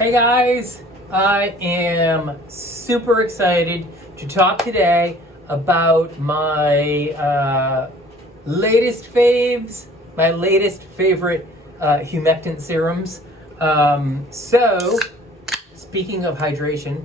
Hey guys, I am super excited to talk today about my latest faves, my latest favorite humectant serums. So, speaking of hydration,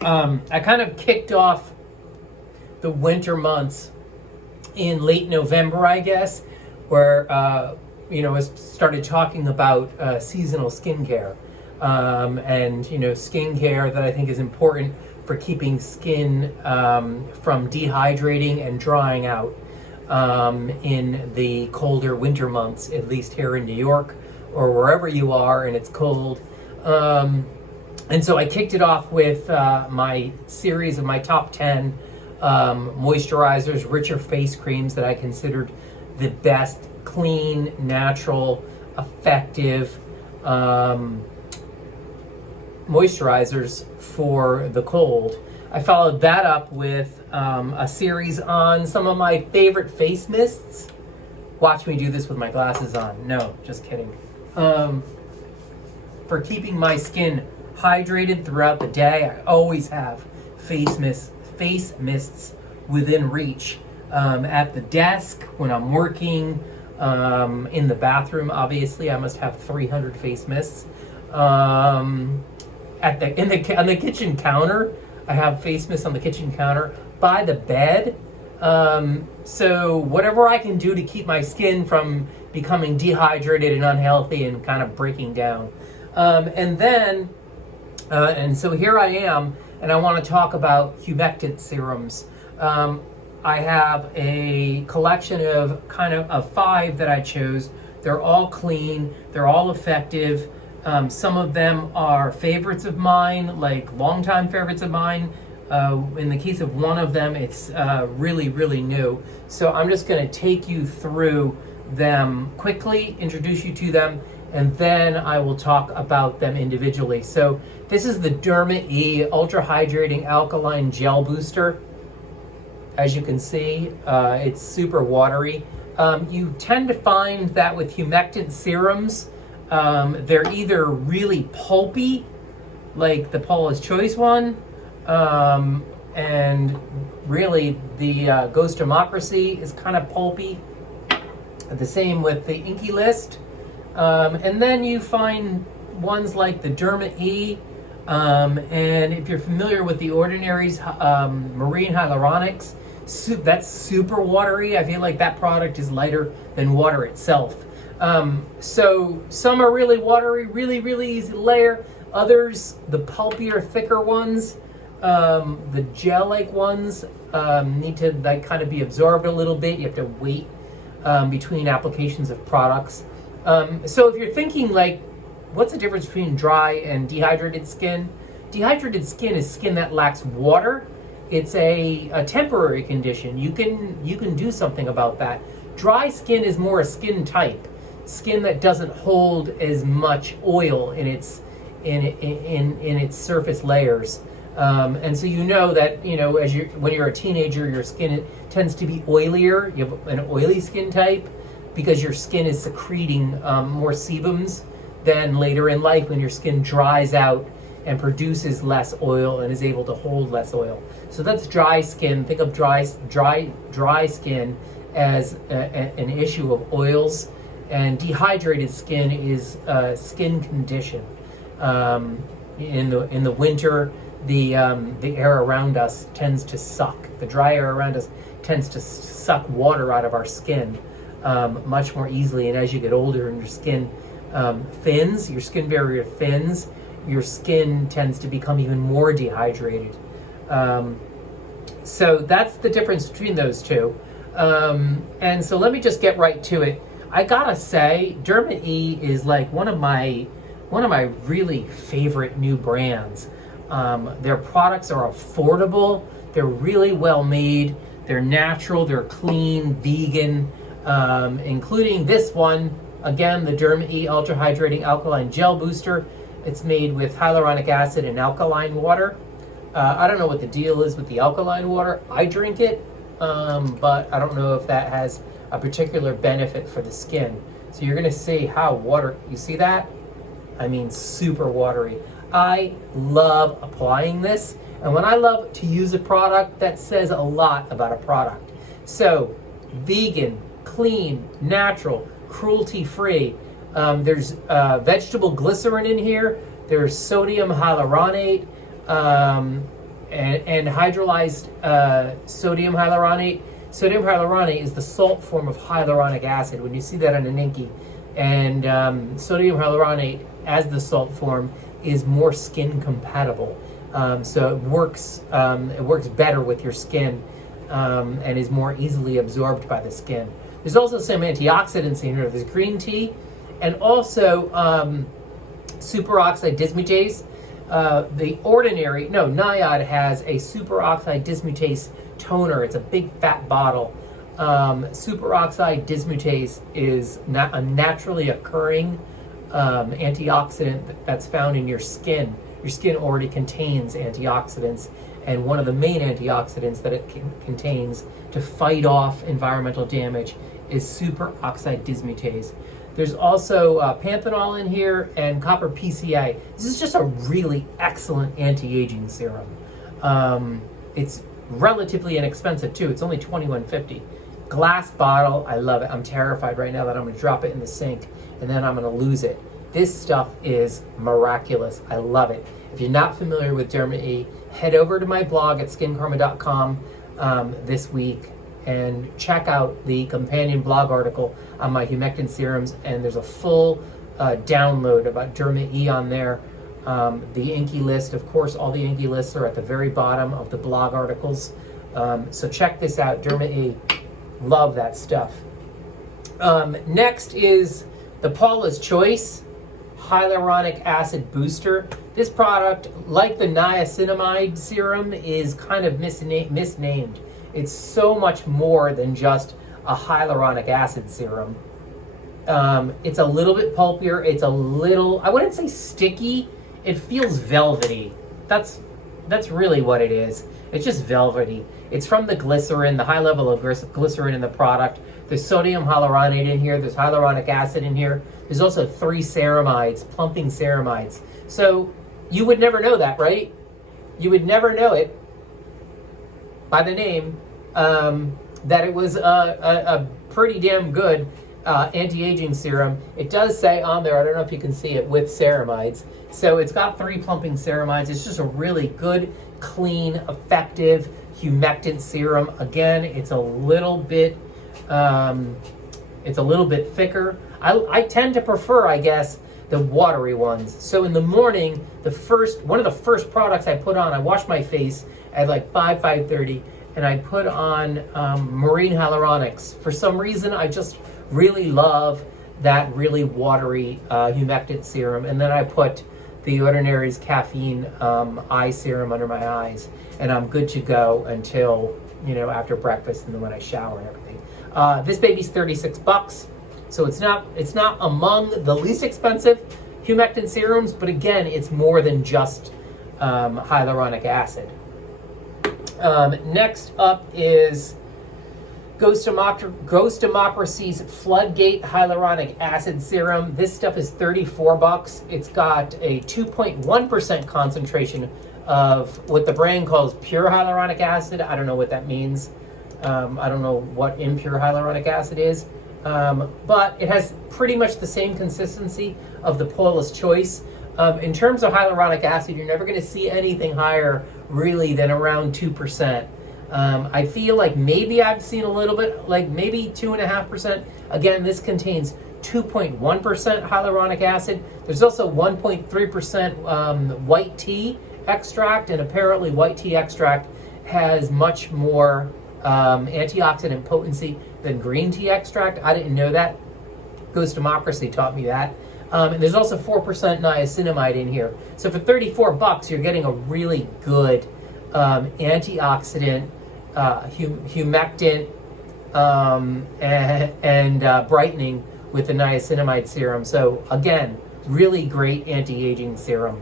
I kind of kicked off the winter months in late November, I guess, where I started talking about seasonal skincare, and skincare that I think is important for keeping skin from dehydrating and drying out in the colder winter months, at least here in New York or wherever you are and it's cold. And so I kicked it off with my series of my top 10 moisturizers, richer face creams that I considered the best, clean, natural, effective moisturizers for the cold. I followed that up with a series on some of my favorite face mists. Watch me do this with my glasses on. No, just kidding. For keeping my skin hydrated throughout the day, I always have face mists within reach. At the desk, when I'm working, in the bathroom, obviously, I must have 300 face mists. On the kitchen counter, I have face mists on the kitchen counter. By the bed, so whatever I can do to keep my skin from becoming dehydrated and unhealthy and kind of breaking down. And so here I am, and I want to talk about humectant serums. I have a collection of of 5 that I chose. They're all clean, they're all effective. Some of them are favorites of mine, like longtime favorites of mine. In the case of one of them, it's really, really new. So I'm just going to take you through them quickly, introduce you to them, and then I will talk about them individually. So this is the DermaE Ultra Hydrating Alkaline Gel Booster. As you can see, it's super watery. You tend to find that with humectant serums, they're either really pulpy, like the Paulas Choice one, and really the Ghost Democracy is kind of pulpy. The same with the Inkey List. And then you find ones like the DermaE, and if you're familiar with the Ordinary's Marine Hyaluronics, that's super watery. I feel like that product is lighter than water itself. So some are really watery, really, really easy to layer. Others, the pulpier, thicker ones, the gel-like ones, need to kind of be absorbed a little bit. You have to wait between applications of products. So if you're thinking what's the difference between dry and dehydrated skin? Dehydrated skin is skin that lacks water. It's a temporary condition. You can do something about that. Dry skin is more a skin type, skin that doesn't hold as much oil in its surface layers. And so that when you're a teenager, your skin tends to be oilier. You have an oily skin type because your skin is secreting more sebums than later in life when your skin dries out and produces less oil and is able to hold less oil. So that's dry skin. Think of dry skin as an issue of oils, and dehydrated skin is a skin condition. In the winter, the air around us tends to suck. The dry air around us tends to suck water out of our skin much more easily. And as you get older and your skin thins, your skin barrier thins, your skin tends to become even more dehydrated. So that's the difference between those two. And so let me just get right to it. I gotta say, DermaE is like one of my really favorite new brands. Their products are affordable, they're really well made, they're natural, they're clean, vegan, including this one, again, the DermaE Ultra Hydrating Alkaline Gel Booster. It's made with hyaluronic acid and alkaline water. I don't know what the deal is with the alkaline water. I drink it, but I don't know if that has a particular benefit for the skin. So you're gonna see how you see that? I mean super watery. I love applying this, and when I love to use a product, that says a lot about a product. So, vegan, clean, natural, cruelty-free. There's vegetable glycerin in here. There's sodium hyaluronate and hydrolyzed sodium hyaluronate. Sodium hyaluronate is the salt form of hyaluronic acid. When you see that on an Inkey, and sodium hyaluronate as the salt form is more skin compatible. So it works better with your skin and is more easily absorbed by the skin. There's also some antioxidants in here. There's green tea and also superoxide dismutase. Naiad has a superoxide dismutase toner. It's a big fat bottle. Superoxide dismutase is a naturally occurring antioxidant that's found in your skin. Your skin already contains antioxidants, and one of the main antioxidants that it contains to fight off environmental damage is superoxide dismutase. There's also panthenol in here and copper PCA. This is just a really excellent anti-aging serum. It's relatively inexpensive too. It's only $21.50. Glass bottle, I love it. I'm terrified right now that I'm gonna drop it in the sink and then I'm gonna lose it. This stuff is miraculous. I love it. If you're not familiar with DermaE, head over to my blog at SKINCARMA.com this week and check out the companion blog article on my humectant serums, and there's a full download about DermaE on there. The Inkey List, of course, all the Inkey Lists are at the very bottom of the blog articles. So check this out, DermaE. Love that stuff. Next is the Paulas Choice Hyaluronic Acid Booster. This product, like the niacinamide serum, is kind of misnamed. It's so much more than just a hyaluronic acid serum. It's a little bit pulpier. It's a little, I wouldn't say sticky. It feels velvety. That's really what it is. It's just velvety. It's from the glycerin, the high level of glycerin in the product. There's sodium hyaluronate in here. There's hyaluronic acid in here. There's also 3 ceramides, plumping ceramides. So you would never know that, right? You would never know it by the name that it was a pretty damn good anti-aging serum. It does say on there, I don't know if you can see it, with ceramides. So it's got 3 plumping ceramides. It's just a really good, clean, effective humectant serum. Again, it's a little bit thicker. I tend to prefer, I guess, the watery ones. So in the morning, one of the first products I put on, I wash my face at like 5:30, and I put on marine hyaluronics. For some reason, I just really love that really watery humectant serum. And then I put the Ordinary's caffeine eye serum under my eyes, and I'm good to go until, after breakfast and then when I shower and everything. This baby's $36, so it's not among the least expensive humectant serums, but again, it's more than just hyaluronic acid. Next up is Ghost Democracy's Floodgate Hyaluronic Acid Serum. This stuff is $34. It's got a 2.1% concentration of what the brand calls pure hyaluronic acid. I don't know what that means. I don't know what impure hyaluronic acid is. But it has pretty much the same consistency of the Paulas Choice. In terms of hyaluronic acid, you're never going to see anything higher really than around 2%. I feel like maybe I've seen a little bit, like maybe 2.5%. Again, this contains 2.1% hyaluronic acid. There's also 1.3% white tea extract, and apparently white tea extract has much more antioxidant potency than green tea extract. I didn't know that. Ghost Democracy taught me that. And there's also 4% niacinamide in here. So for $34, you're getting a really good antioxidant, humectant, and brightening with the niacinamide serum. So again, really great anti-aging serum.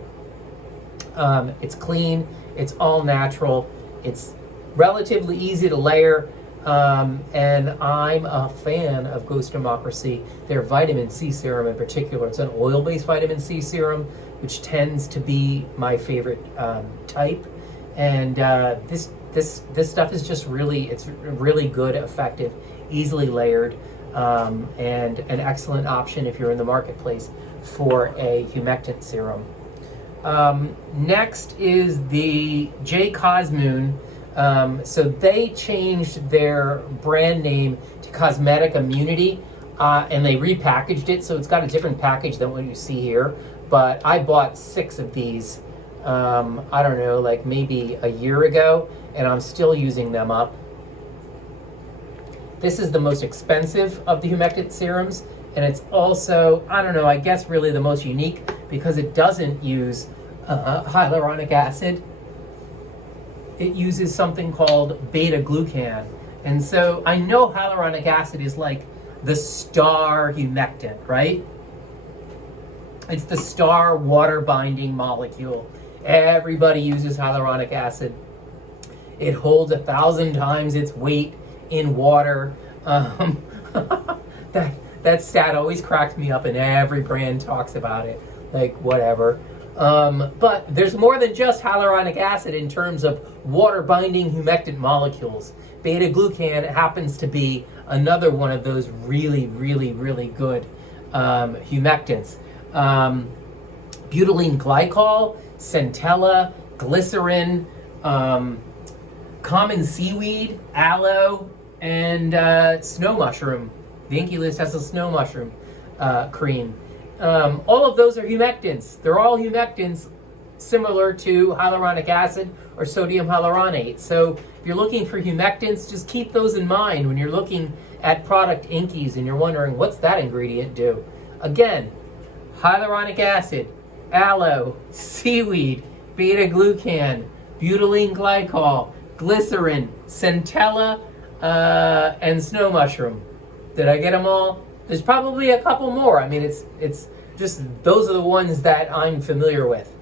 It's clean, it's all natural, it's relatively easy to layer. And I'm a fan of Ghost Democracy. Their vitamin C serum in particular. It's an oil-based vitamin C serum, which tends to be my favorite type. And this stuff is just it's really good, effective, easily layered, and an excellent option if you're in the marketplace for a humectant serum. Next is the J. Cosmoon. So they changed their brand name to Cosmetic Immunity, and they repackaged it, so it's got a different package than what you see here. But I bought 6 of these, I don't know, like maybe a year ago, and I'm still using them up. This is the most expensive of the humectant serums, and it's also, I don't know, I guess really the most unique because it doesn't use hyaluronic acid. It uses something called beta-glucan. And so I know hyaluronic acid is like the star humectant, right? It's the star water-binding molecule. Everybody uses hyaluronic acid. It holds 1,000 times its weight in water. That stat always cracks me up, and every brand talks about it. Like, whatever. But there's more than just hyaluronic acid in terms of water-binding humectant molecules. Beta-glucan happens to be another one of those really, really, really good humectants. Butylene Glycol, Centella, Glycerin, common seaweed, aloe, and snow mushroom. The Inkey List has a snow mushroom cream. All of those are humectants. They're all humectants similar to hyaluronic acid or sodium hyaluronate. So if you're looking for humectants, just keep those in mind when you're looking at product Inkeys and you're wondering, what's that ingredient do? Again, hyaluronic acid, aloe, seaweed, beta-glucan, butylene glycol, glycerin, centella, and snow mushroom. Did I get them all? There's probably a couple more. I mean, it's just, those are the ones that I'm familiar with.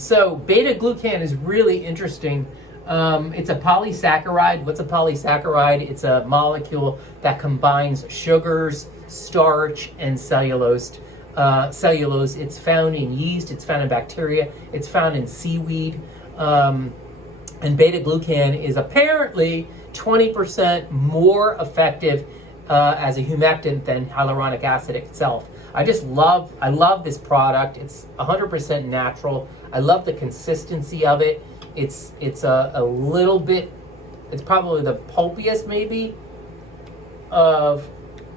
So beta-glucan is really interesting. It's a polysaccharide. What's a polysaccharide? It's a molecule that combines sugars, starch, and cellulose. It's found in yeast, it's found in bacteria, it's found in seaweed. And beta-glucan is apparently 20% more effective as a humectant than hyaluronic acid itself. I love this product. It's 100% natural. I love the consistency of it. It's a little bit, it's probably the pulpiest maybe of,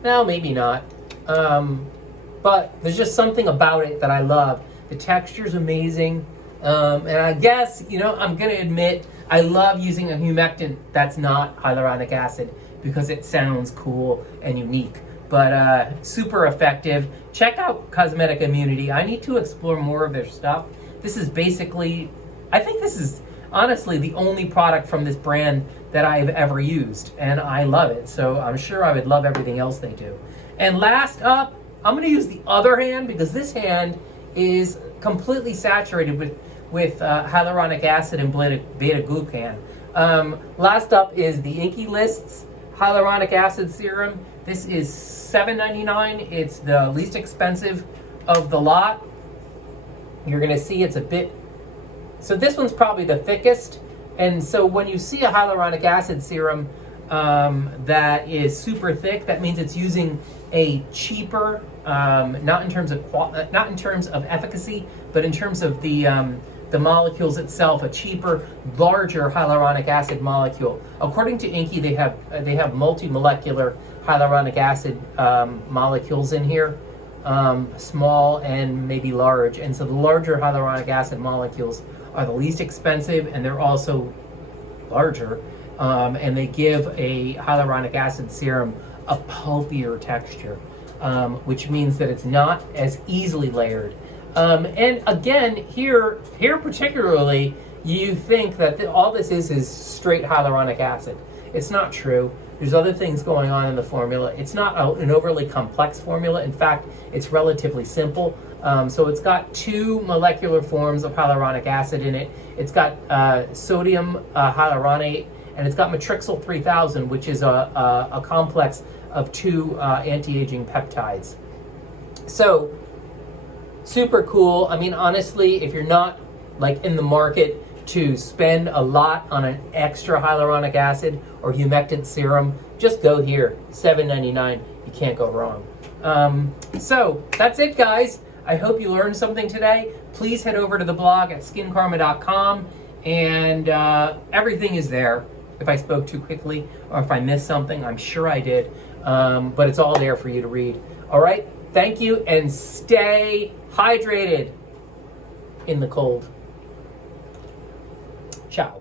no, maybe not. But there's just something about it that I love. The texture's amazing. And I guess, I'm gonna admit, I love using a humectant that's not hyaluronic acid because it sounds cool and unique, but super effective. Check out Cosmetic Immunity. I need to explore more of their stuff. This is basically, I think this is honestly the only product from this brand that I've ever used, and I love it. So I'm sure I would love everything else they do. And last up, I'm gonna use the other hand because this hand is completely saturated with hyaluronic acid and beta-glucan. Last up is the Inkey List's Hyaluronic Acid Serum. This is $7.99. It's the least expensive of the lot. You're gonna see it's a bit, so this one's probably the thickest. And so when you see a hyaluronic acid serum that is super thick, that means it's using a cheaper, not in terms of efficacy, but in terms of the molecules itself, a cheaper, larger hyaluronic acid molecule. According to Inkey, they have multi-molecular hyaluronic acid molecules in here, small and maybe large. And so the larger hyaluronic acid molecules are the least expensive, and they're also larger, and they give a hyaluronic acid serum a pulpier texture, which means that it's not as easily layered. And again, here particularly, you think that all this is straight hyaluronic acid. It's not true. There's other things going on in the formula. It's not an overly complex formula. In fact, it's relatively simple. So it's got 2 molecular forms of hyaluronic acid in it. It's got sodium hyaluronate and it's got Matrixyl 3000, which is a complex of 2 anti-aging peptides. So, super cool. I mean, honestly, if you're not like in the market to spend a lot on an extra hyaluronic acid or humectant serum, just go here, $7.99. You can't go wrong. So that's it, guys. I hope you learned something today. Please head over to the blog at SKINCARMA.com, and everything is there. If I spoke too quickly or if I missed something, I'm sure I did, but it's all there for you to read. All right, thank you, and stay hydrated in the cold. Ciao.